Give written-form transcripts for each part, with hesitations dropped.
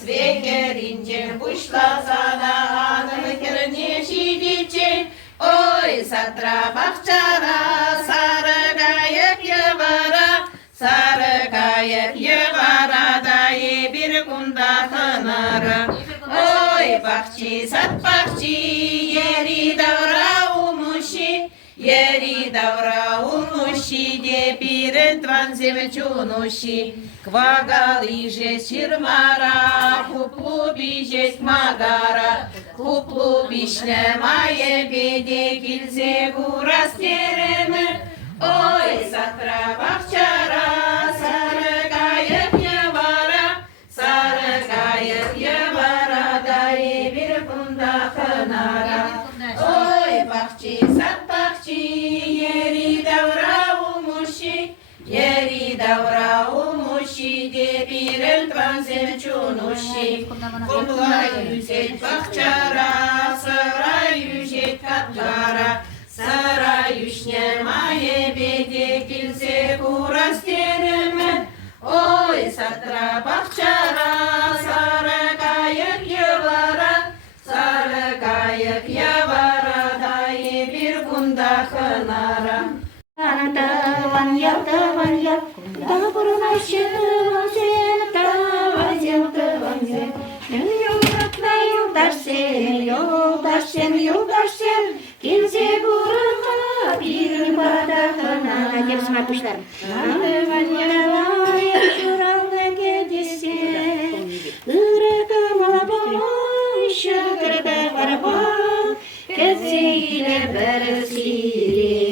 Svekerince kuşlasa da anı kırneşi geçin. Oy satra bahçara sarı kayıp yıvara. Sarı kayıp yıvara dayı bir kunda kınara. Oy bahçı sat bahçı yeri davra umuşi. Yeri davra umuşi de bir tvanzem çunuşi. Kvagali jest sirmara, kuplu jest magara. Kuplu bišne maje bede kilze guras tereme. Oy satra bahçara sarı kayıp yavara. Sarı kayıp yavara dayı bir kunda kınara. Oy bahçı sat bahçı yeri davra umuşi. Yeri davra umuşi de bir el tvanzem çunuşi. Kumla yüzet bahçara, sıra yüzet katlara. Sıra yüzne maye bede kilse kuras terime. Oy satra bahçara, sarı kayık yavara. Sarı kayık yavara dayı bir kunda kınara. Таван я, табурun aşığım sen, таван ya. Yoldatma yoldaş sen, kimse burunma bir badakına. Hepsi marpuşlarım. Tavan ya, şuralda gedisen, ırıkım alabam, şıkırda varabam, keziyle bersirin.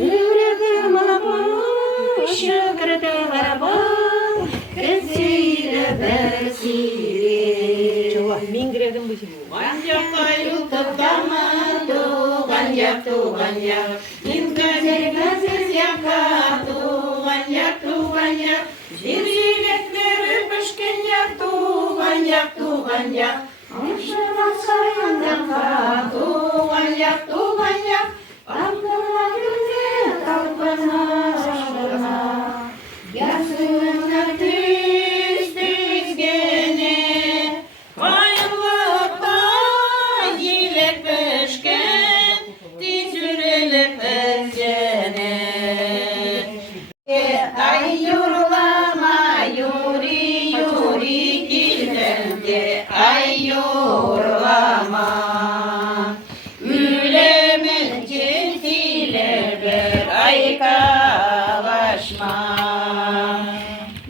Irıkım alabam, şıkırda varabam, keziyle bersirin. Banyak tuh banyak, gazel yakar tuh banyak, jirilekleri pişken tuh banyak, Amşalar sayından var tuh banyak, Abdullah günde kalbına şaşırma, Yasınlar düz gene, Bayılıkta yilek pişken, Dizülelip ezene. Ay yorulama yuri gildemde, Ay yorulama. Ülemin ciltiler ber ay kavaşma.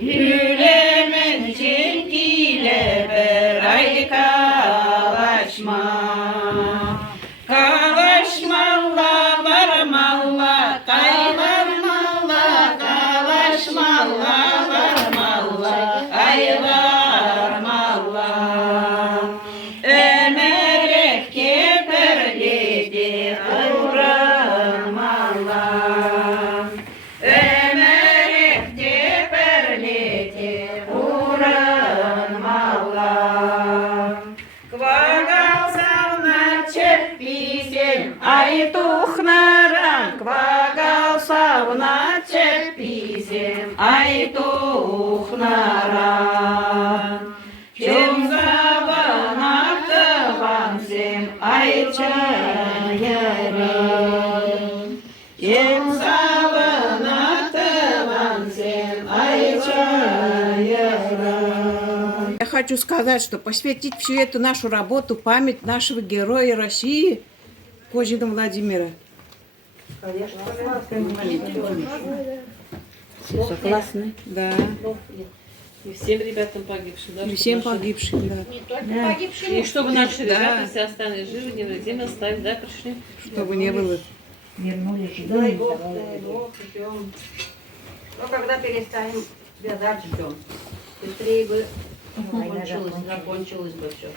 Ülemin ciltiler ber ay kavaşma. Kavaşmalla varmalla, kayvarmalla, kavaşmalla varmalla, ay varmalla. Ömerek keperledi uğramalla. Ömerek keperledi uğramalla. Kvagal savna çeppisem, ay tuhnaran. Kvagal savna çeppisem, ay tuhnaran. Чем завана таванзем, ay çayarım. Чем завана таванзем, ay çayarım. Я хочу сказать, что посвятить всю эту нашу работу память нашего героя России Козина Владимира. Все согласны? Да. И всем ребятам погибшим, да? И всем погибшим, да. И чтобы наши Да. ребята все остались живы, невредимы, оставить, да, пришли? Чтобы не было. Вернули Дай живыми, Бог, здоровыми. дай Бог, ждем. Но когда перестанем связать, ждем. Быстрее бы Война закончилось бы все.